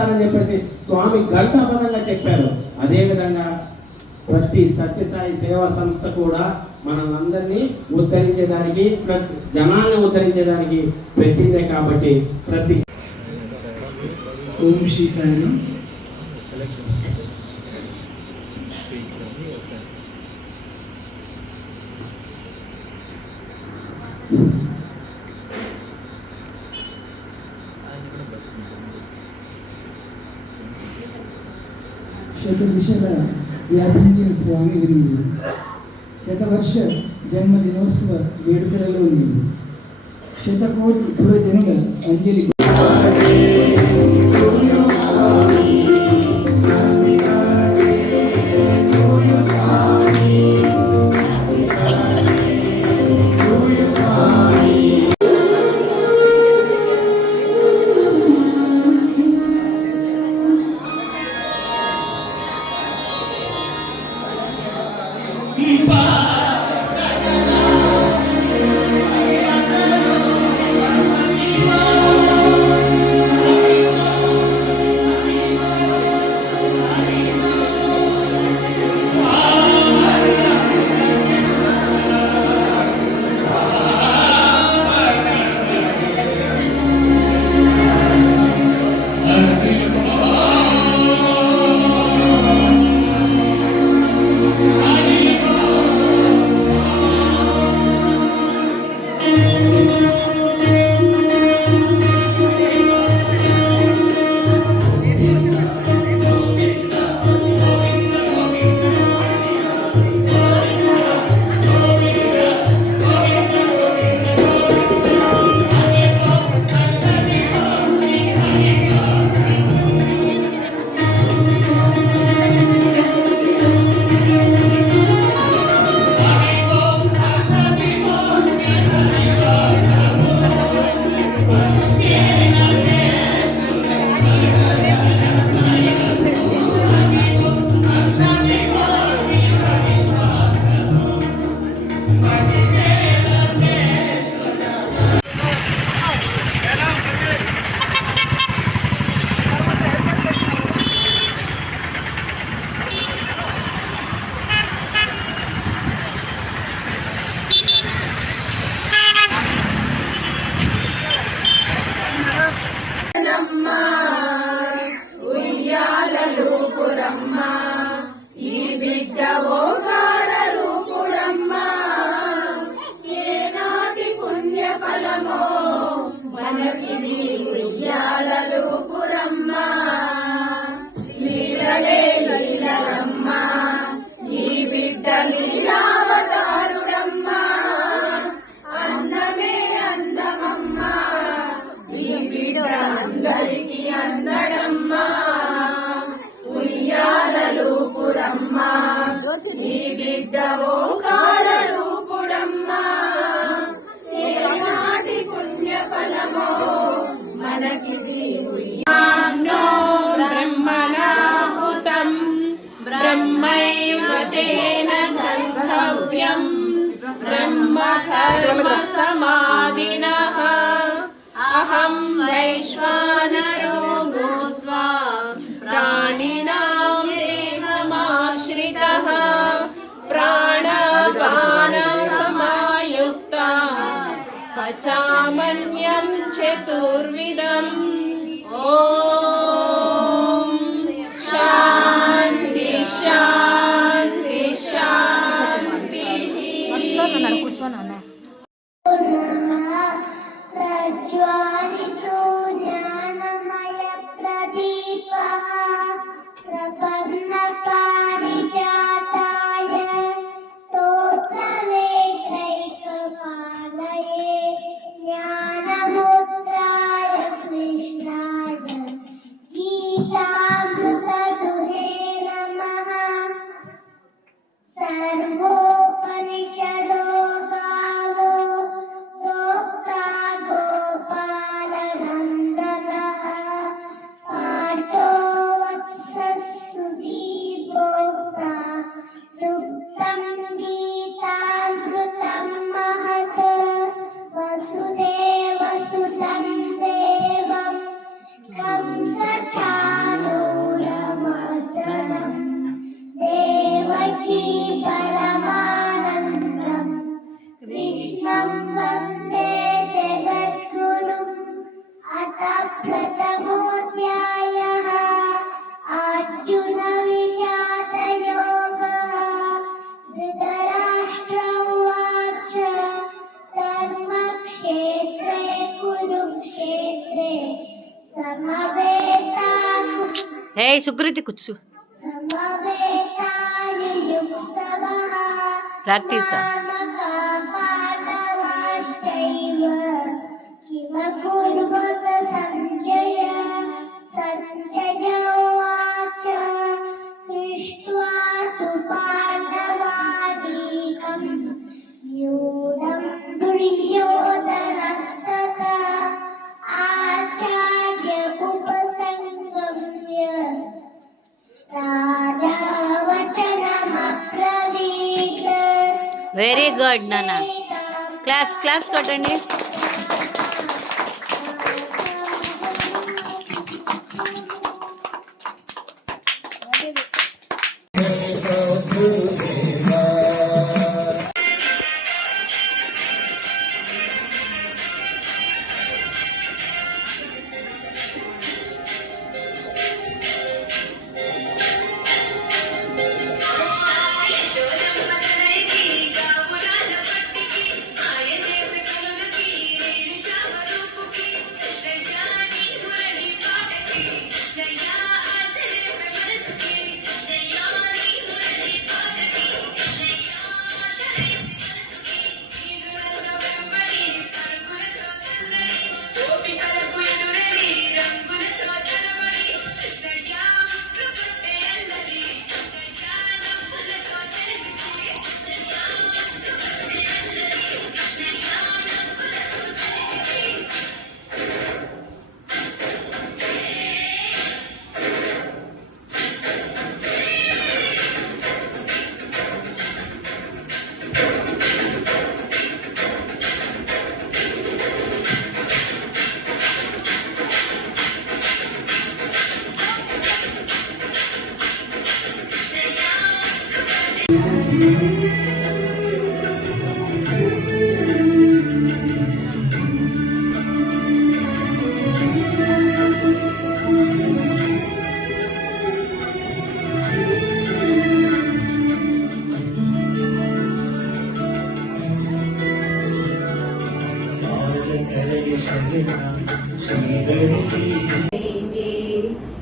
చేస్తానని చెప్పేసి స్వామి ఘంటాపదంగా చెప్పారు. అదేవిధంగా ప్రతి సత్యసాయి సేవా సంస్థ కూడా మనల్ని ఉద్ధరించేదానికి ప్లస్ జనాల్ని ఉద్ధరించేదానికి పెట్టిందే. కాబట్టి ప్రతి ఓం శ్రీ సాయి శతదిశల వ్యాపించిన స్వామి నీవు, శతవర్ష జన్మదినోత్సవ వేడుకలలో నీవు, శతకోటి పురజనుల అంజలి ఈ బిడ్డ ఓంకార రూపుడమ్మా, ఏనాటి పుణ్య ఫలమో మనకిది. బ్రహ్మణాహుతం బ్రహ్మైవ తేన గంతవ్యం, బ్రహ్మ కర్మ సమాధినః అహం వైశ్వానరో భూత్వా ప్రాణినాం దేహమాశ్రితః ప్రాణాపాన సమాయుక్తః పచామన్యం చతుర్విధం. ఓం శాంతి శాంతి శాంతి. ప్రజ్వాలితో జ్ఞానమయ ప్రదీపః ప్రపన్న పారిజాతాయ స్తోత్రవేత్రైకపాలయే జ్ఞానముద్రాయ కృష్ణ క్షేత్రే సమవేతా ఏ సుకృతి కూర్చు సమవేతాయుక్తవః ప్రాక్టీస్ పాండవాశ్చైవ కిమకుర్వత సంజయ ఉవాచ దృష్ట్వా తు పాండవానీకం న్యూనం దుర్యోధనస్తథా ఆచార్యముపసంగమ్య రాజా వచనమబ్రవీత్. వెరీ గుడ్ నాన్న. క్లాప్స్ క్లాప్స్ కొట్టండి.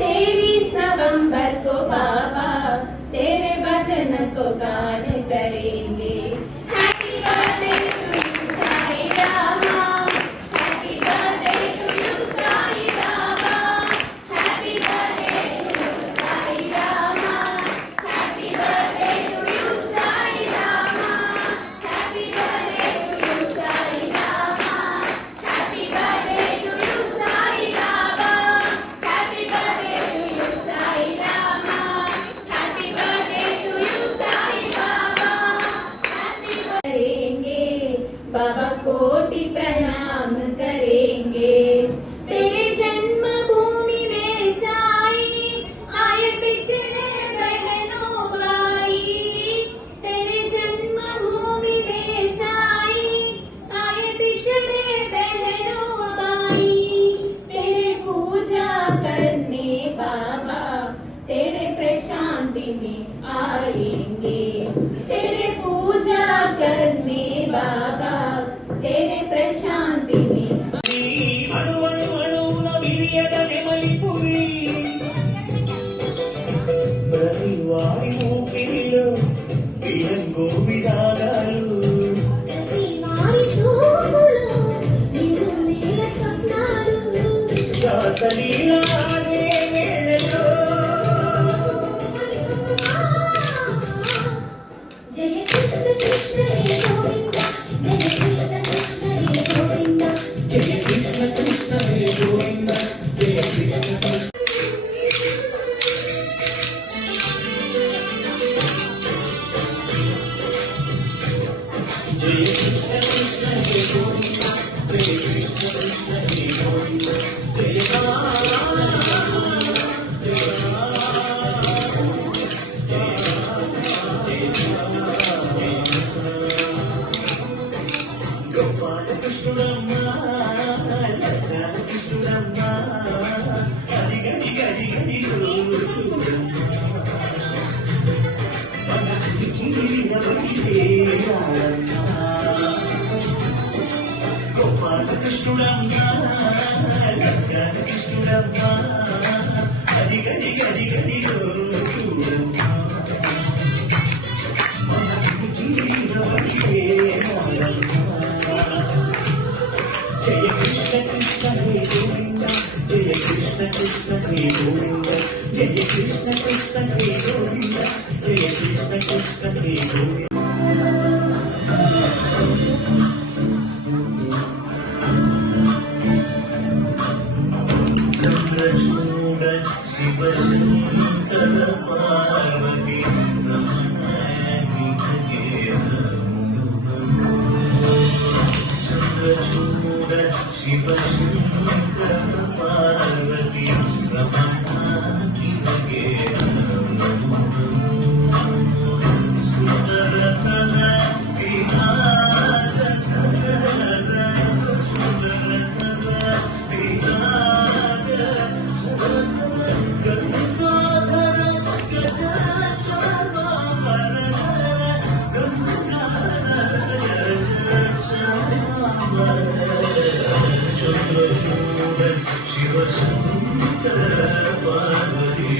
तेईस नवंबर को बाबा तेरे भजन को गान करेंगे. Happy birthday to you Sai Rama. Happy birthday to you Sai Rama. Happy birthday to you Sai Rama. Happy birthday to you Sai Rama. Happy birthday to you Sai Rama. Happy birthday to you Sai Rama. Happy birthday to you Sai Rama. Happy birthday to you Sai Baba. Happy करेंगे बाबा कोटि प्रणाम करेंगे. तेरे जन्मभूमि में साई आए पिछड़े बहनों भाई. तेरे जन्मभूमि में साई आए पिछड़े बहनों भाई. तेरे पूजा करने बाबा तेरे प्रशांति में आएंगे. तेरे पूजा करने बाबा तेरे प्रशांति में అణువణు అణువున విరియద నెమలిపురి ప్రతి వారి ఊపిరిలో విలంగో విధానాలు రాసలీలాడే వేళలో జయ కృష్ణ కృష్ణ హే గోవింద. జయ కృష్ణ కృష్ణ హే గోవింద. జయ కృష్ణ కృష్ణ హే గోవింద. జయ కృష్ణ కృష్ణ. జయ కృష్ణ కృష్ణ హే గోవింద. జయ కృష్ణ కృష్ణ హే గోవింద. జయ గోపాల కృష్ణుడమ్మా లక్ష్మణ కృష్ణుడమ్మా గడి గడి గడి గడి గోపాల కృష్ణుడమ్మా కృష్ణ కృష్ణ హే గోవింద జయ కృష్ణ కృష్ణ హే గోవింద జయ కృష్ణ కృష్ణ హే గోవింద చంద్రచూడ శివ శంకర పార్వతి చంద్రచూడ శివ శంకర పార్వతి సుందరతల విహార శివ శంకర పార్వతి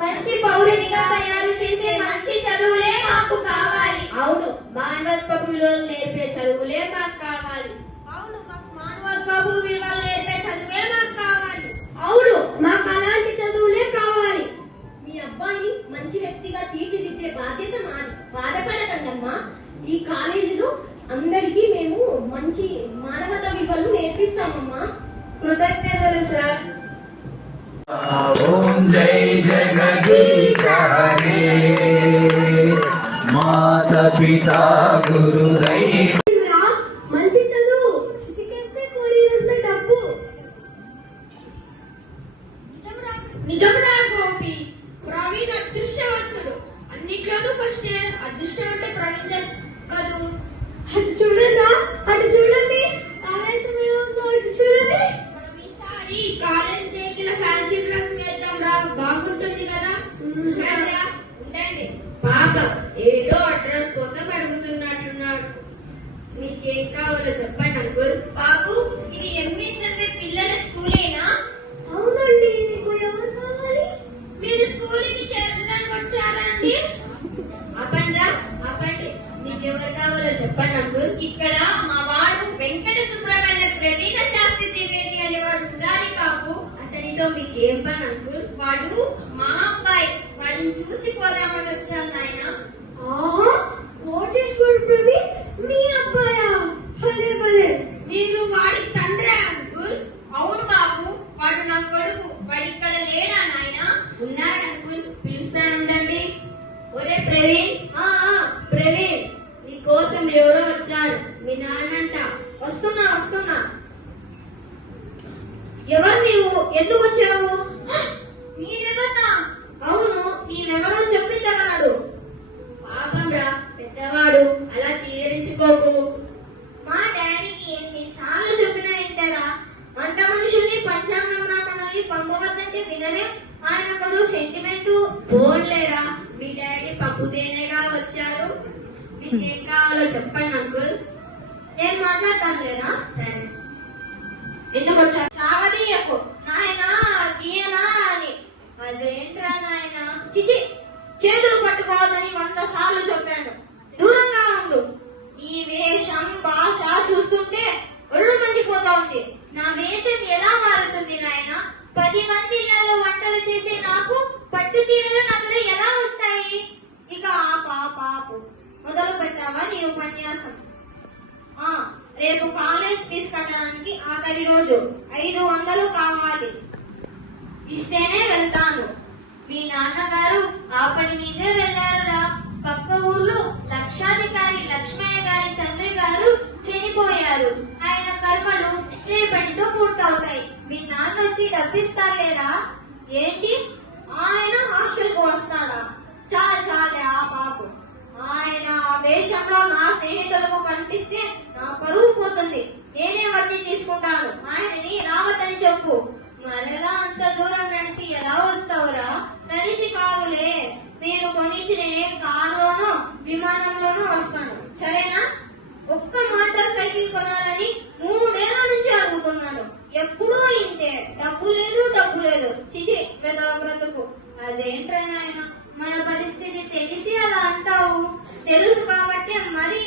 మంచి పౌరునిగా తయారు చేసే మంచి చదువులే మాకు కావాలి. అవును, మానవత్వపు విలువలు నేర్పే చదువులే మాకు కావాలి. అవును, మాకు మానవత్వపు విలువలు నేర్పే చదువే మాకు కావాలి. అవును, మాకు అలాంటి చదువులే కావాలి. మీ అబ్బాయిని మంచి వ్యక్తిగా తీర్చిదిద్దే బాధ్యత మాది. బాధపడకండమ్మా, ఈ కాలేజీలో అందరికీ మేము మంచి మానవత విలువలు నేర్పిస్తామమ్మా. కృతజ్ఞతలు సార్. ఓం జై జగదీశ హరే మాతా పితా గురు దైవ మంచి చదువు చిటికేస్తే కోరినంత డబ్బు. నిజంరా గోపి, ప్రవీణ్ అదృష్టవంతుడు. అన్నిట్లోనూ ఫస్ట్. అదృష్టం అంటే ప్రవీణ్ కాదు. అటు చూడండి, అటు చూడండి, ఆవేశంలో ఇటు చూడండి. మనం ఈసారి కాలేజ్ డేకి ఫ్యాన్సీ డ్రెస్ వేద్దాం రా, బాగుంటుంది కదా. ఉండండి, పాప ఏదో అడ్రస్ కోసం అడుగుతున్నట్టున్నాడు. మీకేం కావాలో చెప్పండి అంకుల్. బాబు, ఇది ఎంఏ చదివే పిల్లల స్కూలేనా? అవునండి, మీకు ఎవరు కావాలి? మీరు స్కూల్కి చేర్చడానికి వచ్చారండి. ఆపండి, ఆపండి, మీకు ఎవరు కావాలో చెప్పండి అంకుల్. ఇక్కడ మా వాడు వెంకట సుబ్రహ్మణ్య ప్రవీణ శాస్త్రి ద్వివేది అనేవాడు ఉండాలి బాబు. అతనితో మీకు ఏం పని అంకుల్? వాడు మా అబ్బాయి, వాడిని చూసి పోదామని వచ్చాను నాయన. కోటేశ్వర ప్రవీణ్ మీ అబ్బాయా? భలే భలే. మీరు వాడి తండ్రే అంకుల్? అవును బాబు, వాడు నా కొడుకు. వాడు ఇక్కడ లేడా నాయన? ఉన్నాడు అంకుల్, పిలుస్తానుండండి. ఒరే ప్రవీణ్, ప్రవీణ్, నీ కోసం ఎవరో వచ్చారు. మీ నాన్నంట. వస్తున్నా వస్తున్నా. ఎవరు నీవు? ఎందుకు వచ్చావు? మీరెవరా? అవును, నేనెవరో చెప్పి తగలడు. పాపం రా పెద్దవాడు, అలా చీదరించుకోకు. మా డాడీకి ఎన్నిసార్లు చెప్పినా ఇంతరా. వంట మనుషుల్ని పంచాంగం రామని పంపవద్దంటే వినరే. ఆయన కదో సెంటిమెంటు. ఫోన్లేరా, మీ డాడీ పంపుతేనేగా వచ్చారు. మీకేం కావాలో చెప్పండి అంకుల్. నేను మాట్లాడతాను లేదా? సరే. ఎందుకు వచ్చా? సాగదీయకు నాయనా, గీయనా అని. అదేంట్రా నాయన? చిచి, చేతులు పట్టుకోవాలని 100 సార్లు చెప్పాను. దూరంగా ఉండు. ఈ వేషం భాష చూస్తుంటే ఒళ్ళు మండిపోతా ఉంది. నా వేషం ఎలా మారుతుంది నాయన? 10 మంది ఇళ్లలో వంటలు చేసే నాకు పట్టు చీరలు నగలు ఎలా వస్తాయి? ఇక పాపు మొదలు పెట్టావా నీ ఉపన్యాసం? రేపు కాలేజ్ ఫీజు కట్టడానికి ఆఖరి రోజు. 500 కావాలి. ఇస్తేనే వెళ్తాను. మీ నాన్నగారు ఆ పని మీదే వెళ్ళారురా. పక్క ఊర్లో లక్షాధికారి లక్ష్మయ్య గారి తండ్రి గారు చనిపోయారు. ఆయన కర్మలు రేపటితో పూర్తవుతాయి. మీ నాన్న వచ్చి డబ్బిస్తారులేరా? ఏంటి, ఆయన హాస్టల్ కు వస్తాడా? చాలే ఆ పాపు. ఆయన ఆ వేషంలో నా స్నేహితులకు కనిపిస్తే నా పరువు పోతుంది. నేనే వడ్డీ తీసుకుంటాను. ఆయనని రావద్దని చెప్పు. మరలా అంత దూరం నడిచి ఎలా వస్తావురా? నడిచి కాదులే, మీరు కొనిచ్చిన కారులోనో విమానంలోనో వస్తాను. సరేనా? ఒక్క మోటార్ సైకిల్ కొనాలని 3 ఏళ్ల నుంచి అడుగుతున్నాను. ఎప్పుడూ ఇంతే, డబ్బు లేదు. చిచి, పెద్ద బ్రతుకు. అదేంట్రా నాయన, మన పరిస్థితి తెలిసి అలా అంటావు. తెలుసు కాబట్టి మరీ